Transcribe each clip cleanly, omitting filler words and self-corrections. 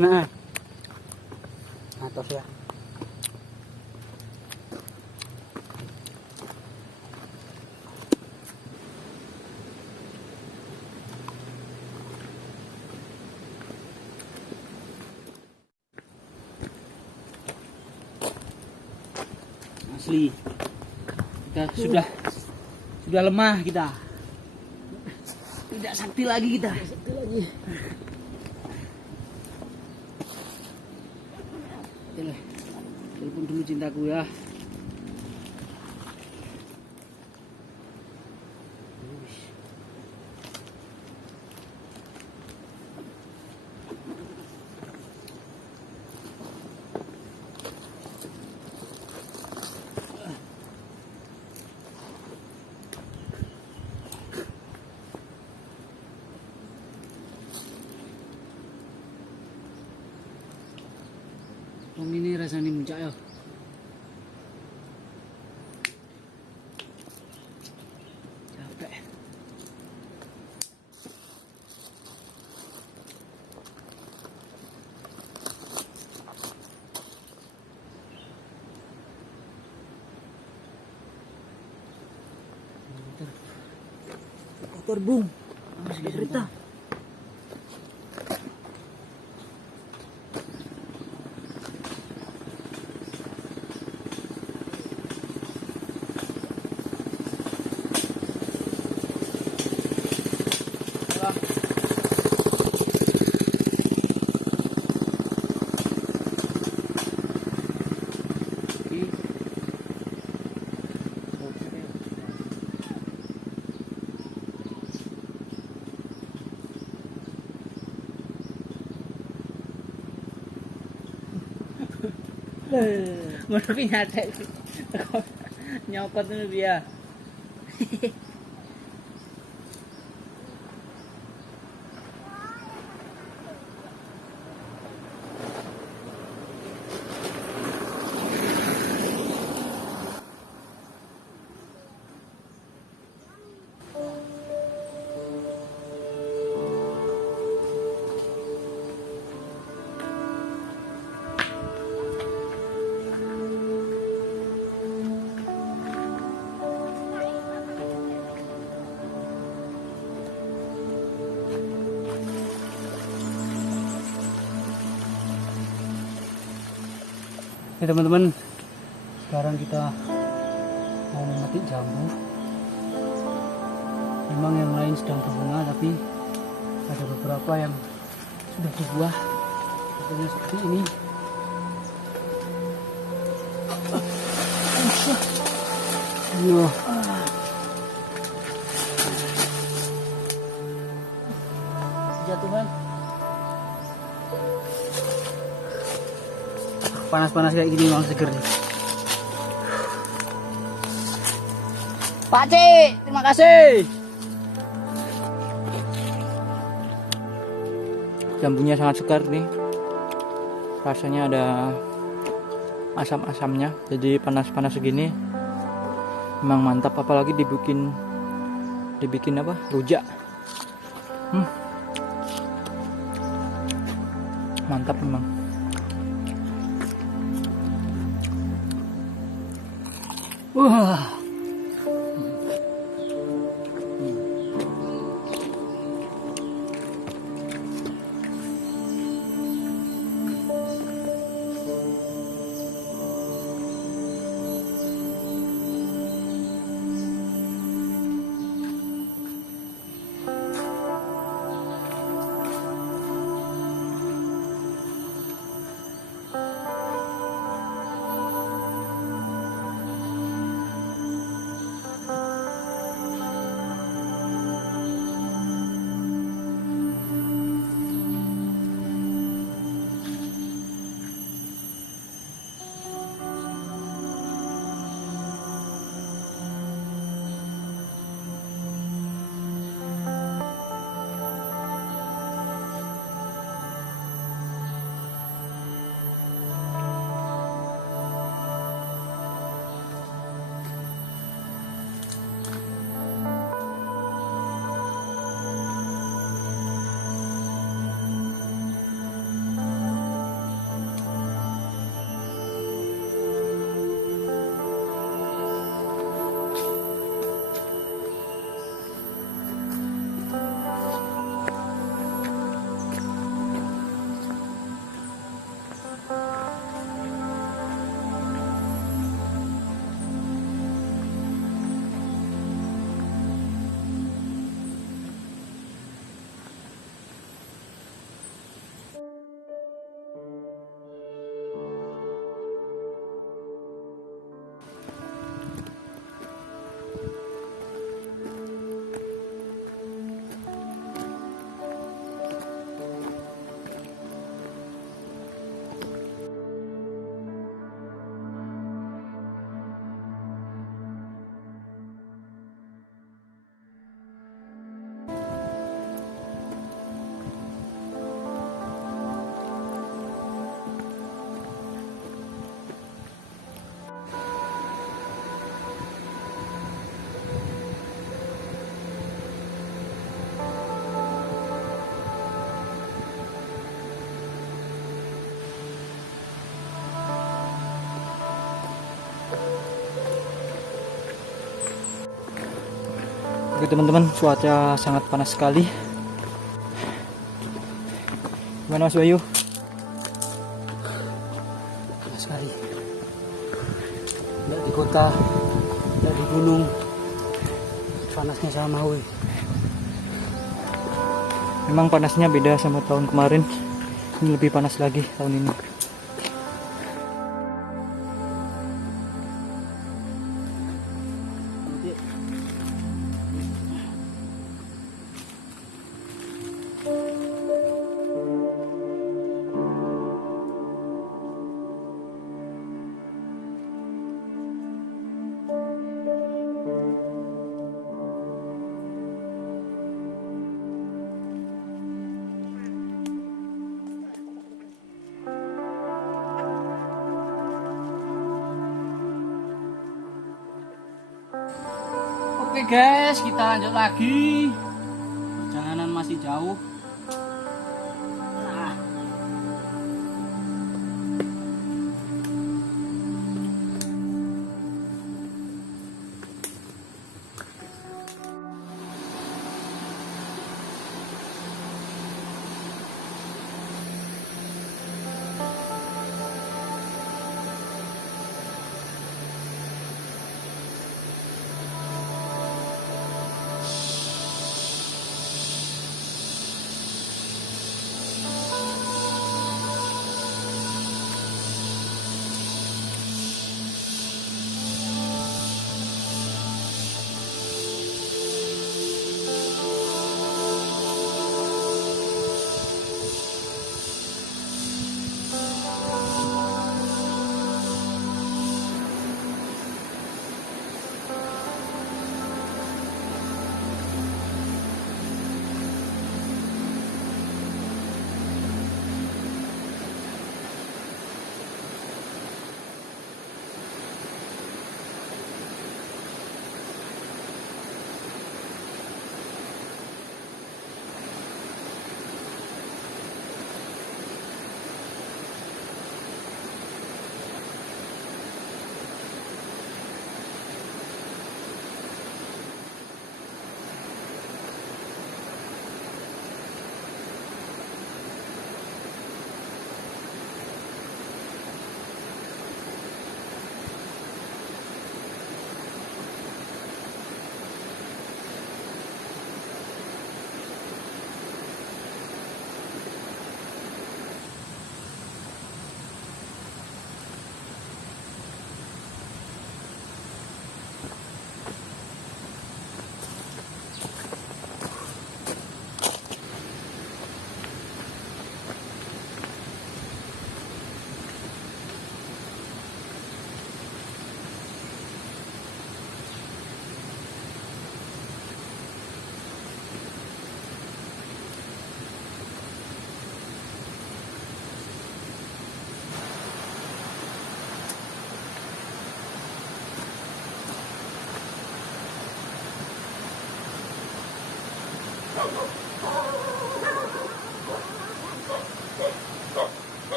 Enak. Atas ya. Asli. Kita sudah lemah kita. Tidak sakti lagi kita. Sakti lagi. Telepon dulu cintaku ya. Tong ini rasanya muncak ya. Capek. Kotor bung. Cerita. Menurut nyata nyokot dulu dia. Ya teman-teman, sekarang kita mau memetik jambu. Memang yang lain sedang berbunga, tapi ada beberapa yang sudah berbuah. Sepertinya seperti ini. Iya. Jatuhan. Panas-panas kayak gini memang seger nih. Pak Cik, terima kasih. Jambunya sangat segar nih. Rasanya ada asam-asamnya. Jadi panas-panas segini memang mantap, apalagi dibikin apa? Rujak. Mantap memang. Wah. Oke teman-teman, cuaca sangat panas sekali. Gimana Mas Bayu? Panas sekali. Tidak di kota, tidak di gunung. Panasnya sama, woi. Memang panasnya beda sama tahun kemarin. Ini lebih panas lagi tahun ini. Oke guys, kita lanjut lagi. Perjalanan masih jauh. Nah.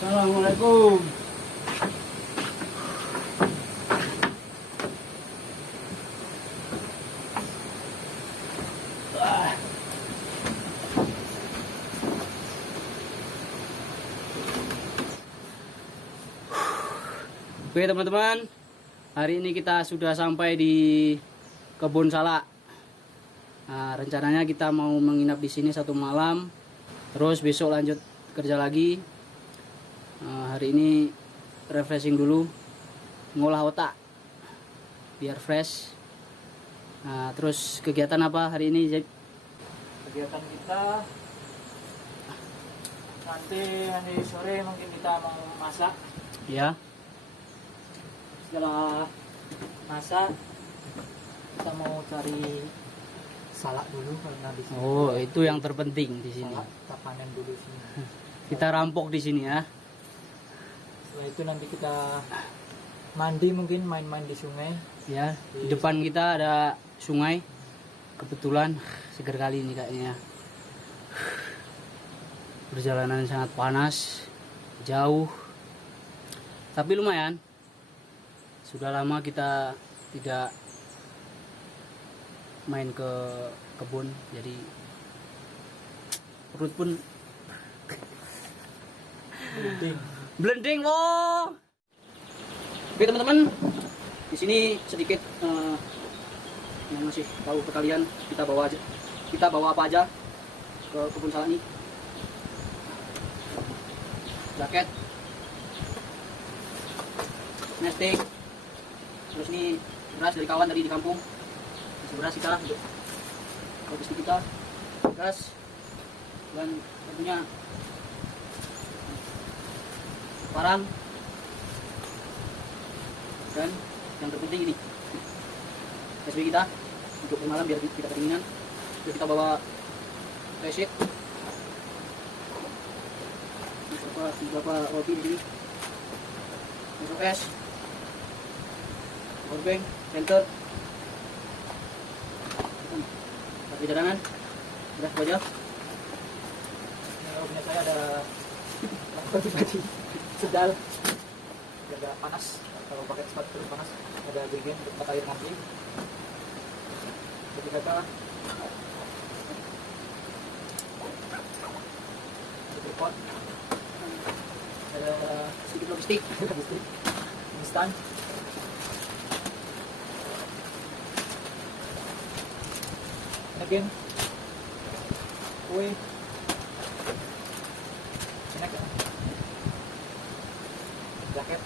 Assalamualaikum. Oke teman-teman, hari ini kita sudah sampai di kebun salak. Nah, rencananya kita mau menginap di sini 1 malam, terus besok lanjut kerja lagi. Hari ini refreshing dulu, ngolah otak biar fresh. Nah, terus kegiatan apa hari ini, Jack? Kegiatan kita nanti sore mungkin kita mau masak. Ya. Setelah masa kita mau cari salak dulu karena di sini. Oh, itu yang terpenting di sini. Salak kita panen dulu sini. Kita rampok di sini ya. Setelah itu nanti kita mandi, mungkin main-main di sungai. Ya, di depan kita ada sungai. Kebetulan seger kali ini kayaknya. Perjalanan sangat panas, jauh. Tapi lumayan. Sudah lama kita tidak main ke kebun, jadi perut pun blending. Wow. Oke teman-teman, di sini sedikit yang masih tahu ke kalian, kita bawa apa aja ke kebun salak ini. Jaket, nesting, terus ini beras dari kawan tadi di kampung. Beras kita untuk logistik kita, gas, dan tentunya parang, dan yang terpenting ini SB kita untuk bermalam biar tidak kedinginan. Terus kita bawa resit, beberapa roti di sini, SOS, powerbank, center. Di cadangan udah aja. Kalau punya saya ada baju sedal biar gak panas. Kalau pakai sepatu terus panas, ada jerigen untuk tempat air nanti. Jadi kata pot, ada Sedikit logistik. instan. Again, kue, enak ya, jaket,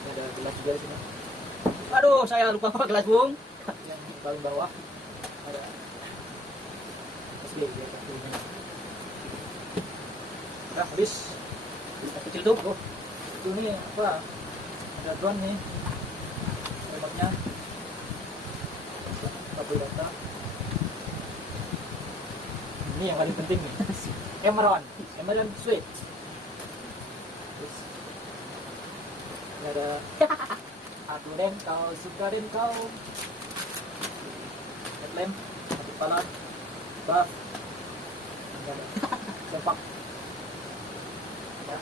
ini ada gelas juga di sini. Aduh, saya lupa bawa gelas, Bung. Yang paling bawah ada SG ya, udah habis. Gelas kecil tuh. Oh, itu nih apa? Ada drone nih, remote-nya. Kabel data. Ini yang paling penting nih. Emerald switch. Terus ini ada aku dan kau suka dan kau. Headlamp, mati kepala, buff, ini ada sempak. Ya,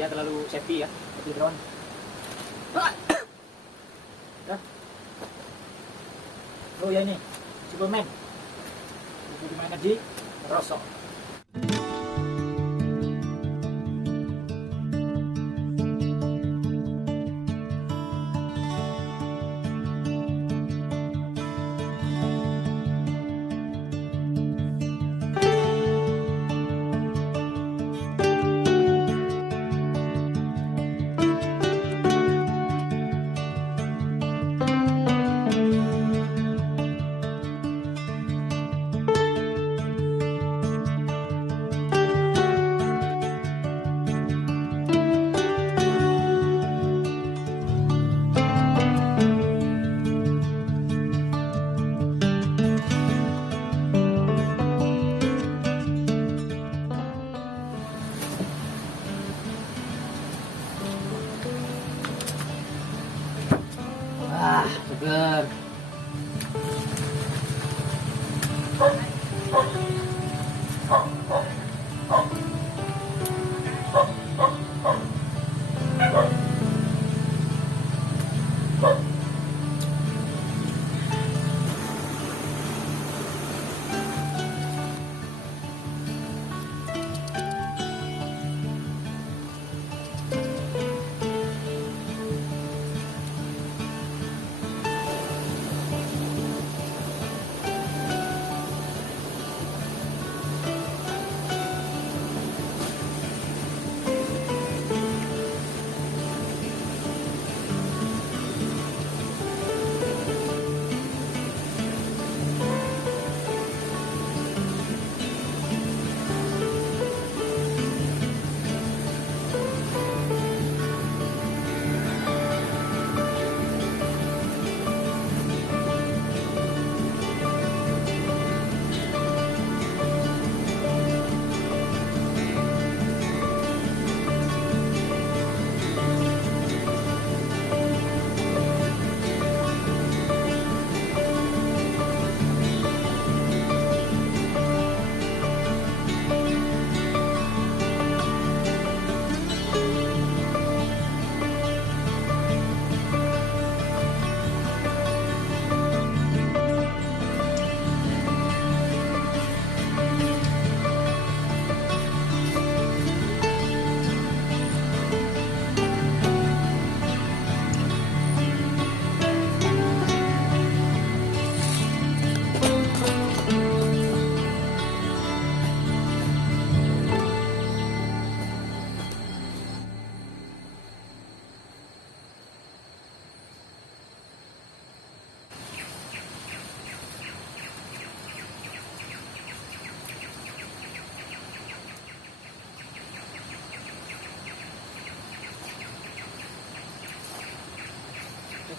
dia terlalu safety ya, seperti drone. Dah. Oh ya ini, Superman. Di mana di Rosok. Wah, seger.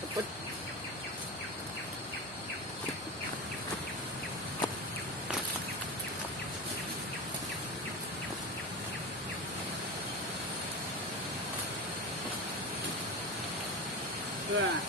cepet. Wah.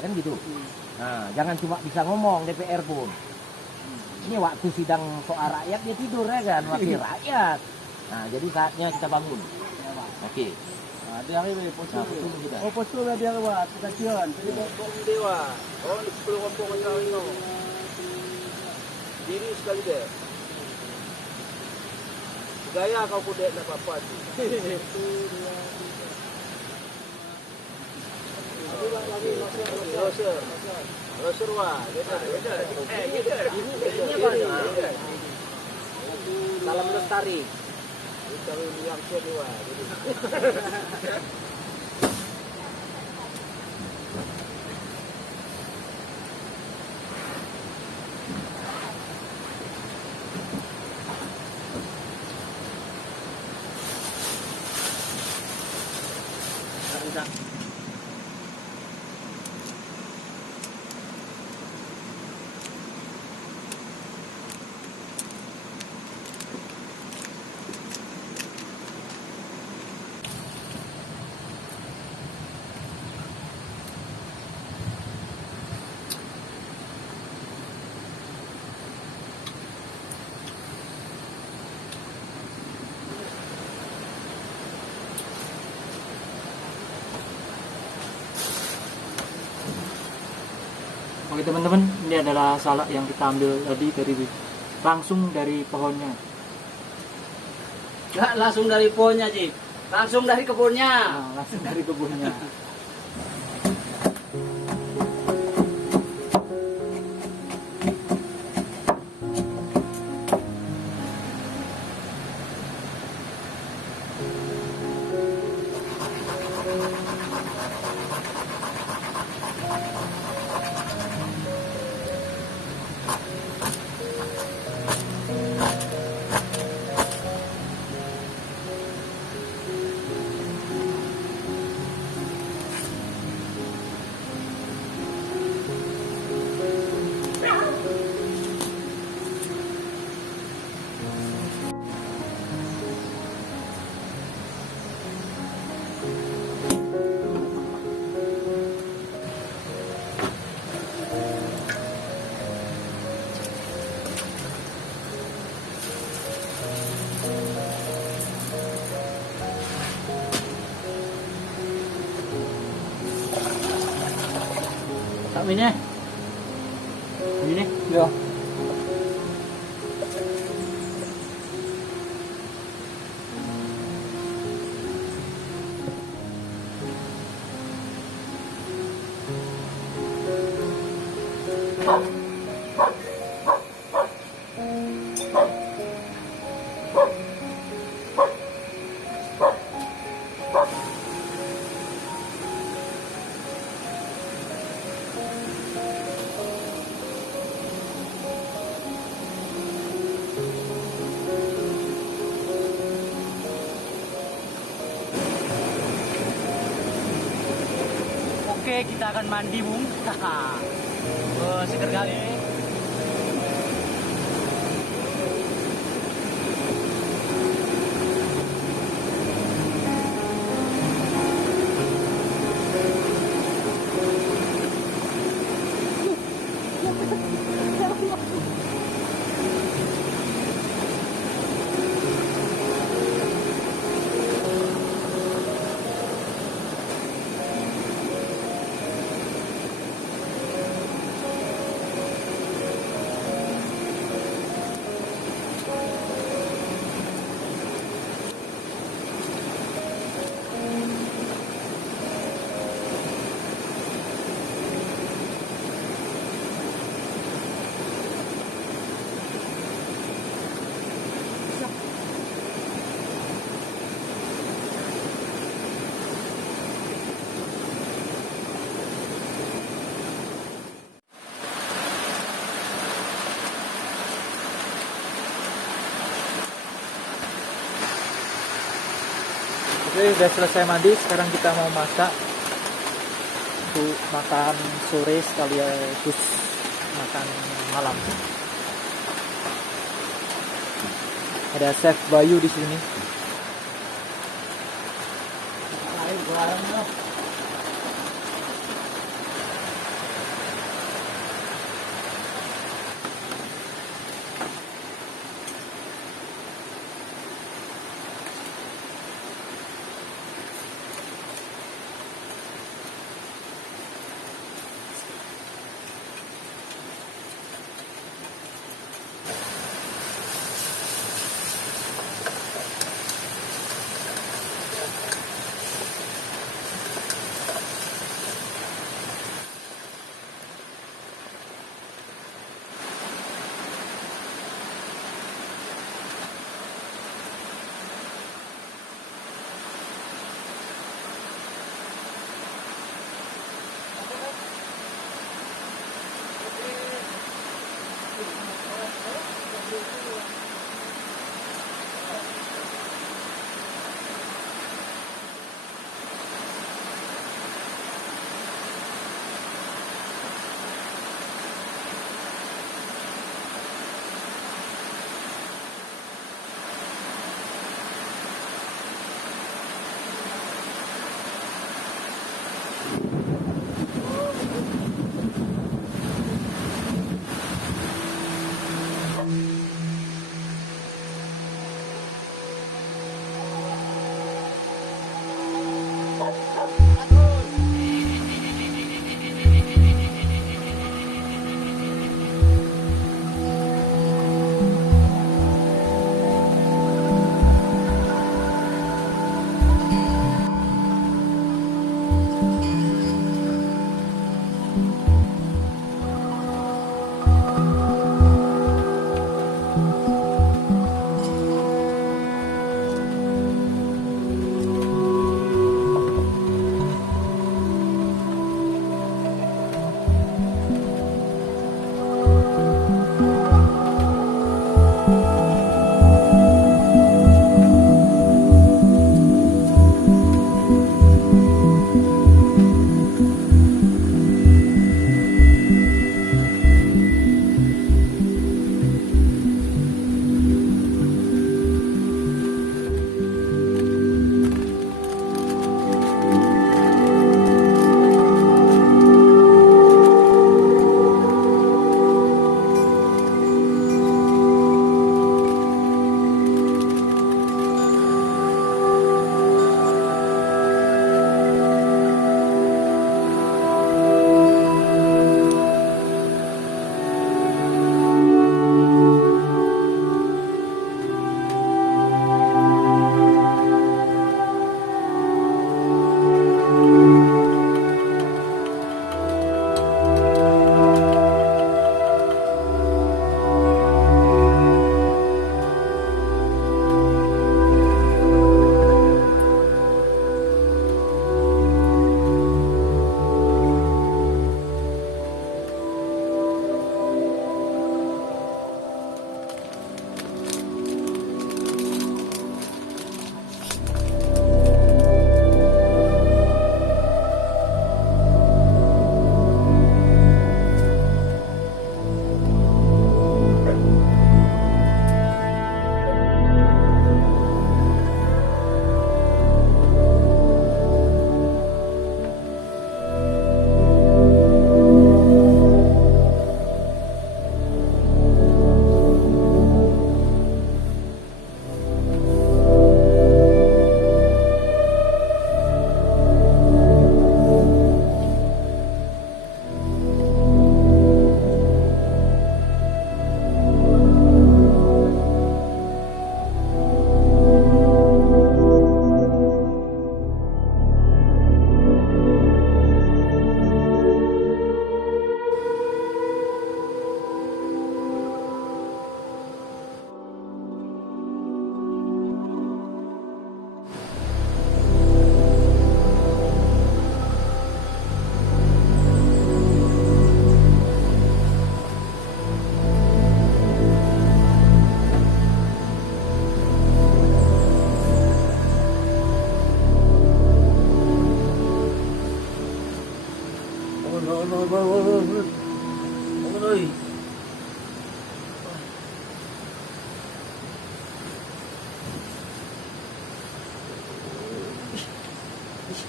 Kan gitu. Nah, jangan cuma bisa ngomong DPR pun. Ini waktu sidang soal rakyat dia tidur ya kan, wakil rakyat. Nah, jadi saatnya kita bangun. Oke. Nah, dia ini Nah, betul kita. Oh, postur dia buat kasihan. Jadi bom dewa. Oh, di 10 kampung kau ini. Diri sekali deh. Gaya kau kudek nak apa tu. Roser wah. Salam lestari. Kalau yang kedua. Oke teman-teman, ini adalah salak yang kita ambil tadi langsung dari pohonnya. Nggak langsung dari pohonnya, Cip. Langsung dari kebunnya. Nah, langsung dari kebunnya. Tak ini. Ini. Ya. Oke, kita akan mandi, Bung. Oh, seger kali. Oke, udah selesai mandi. Sekarang kita mau masak untuk makan sore sekaligus makan malam. Ada Chef Bayu di sini.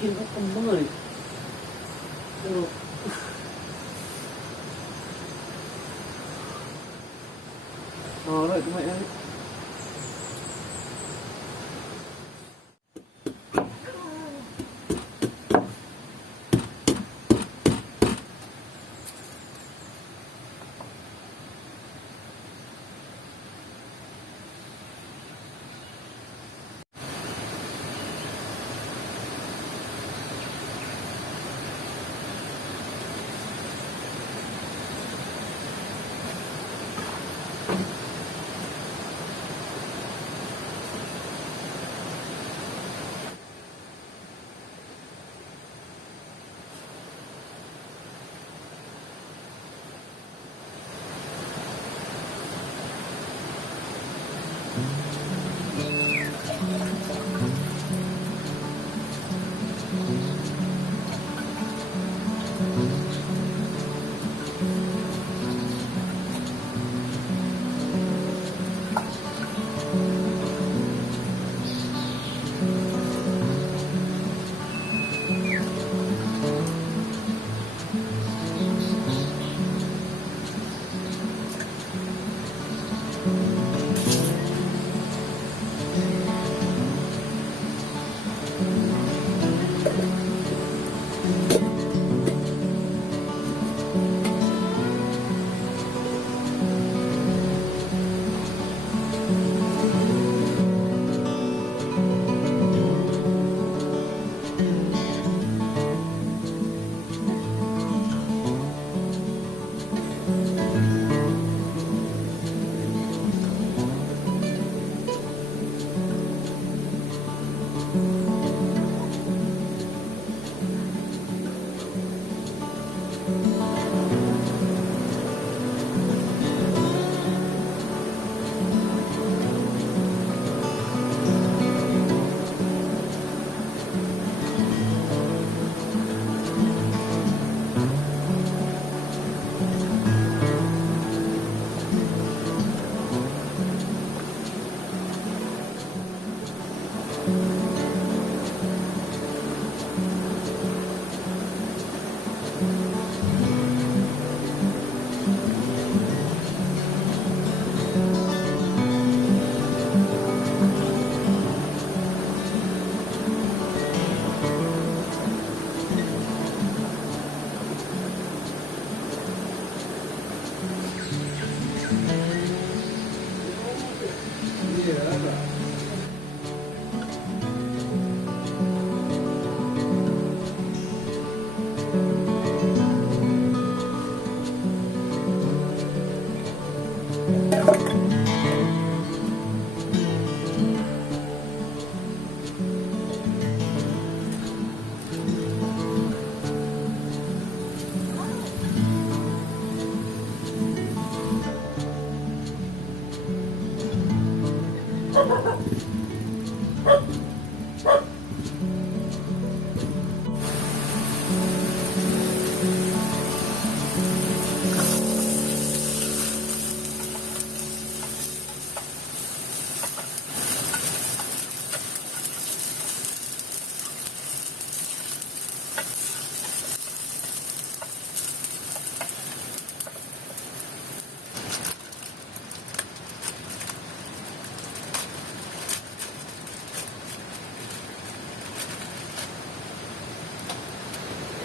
bikin kembali. Oh, rồi cái mẹ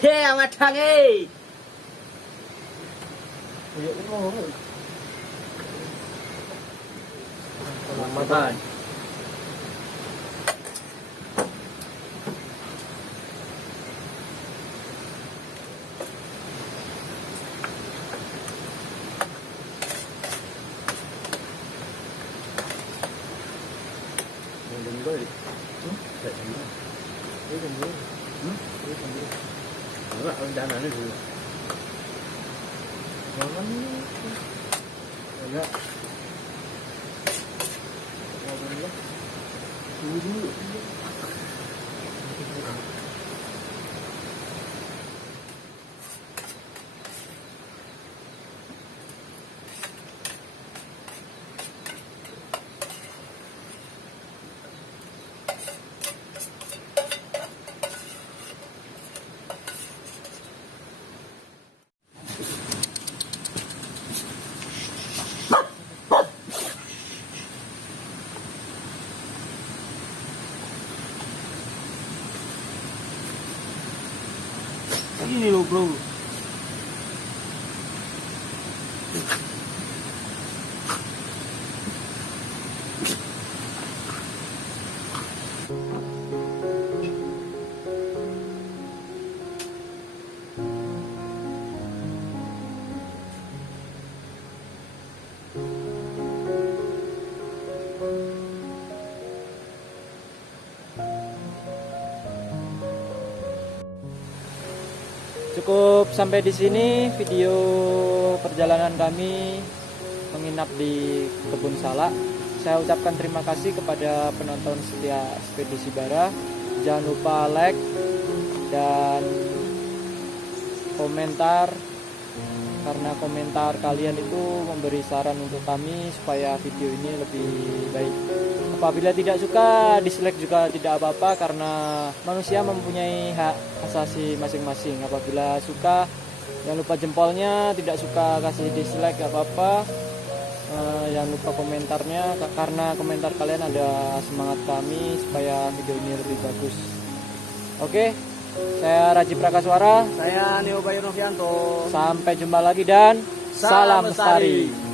Hei, amat tangi. Makan. Ini loh bro. Cukup sampai di sini video perjalanan kami menginap di Kebun Salak. Saya ucapkan terima kasih kepada penonton setia Ekspedisi Bara. Jangan lupa like dan komentar, karena komentar kalian itu memberi saran untuk kami supaya video ini lebih baik. Apabila tidak suka, dislike juga tidak apa-apa, karena manusia mempunyai hak asasi masing-masing. Apabila suka, jangan lupa jempolnya. Tidak suka, kasih dislike, gak apa-apa. Jangan lupa komentarnya, karena komentar kalian ada semangat kami supaya video ini lebih bagus. Oke, saya Raji Prakaswara. Saya Neo Bayu Novianto. Sampai jumpa lagi dan salam lestari.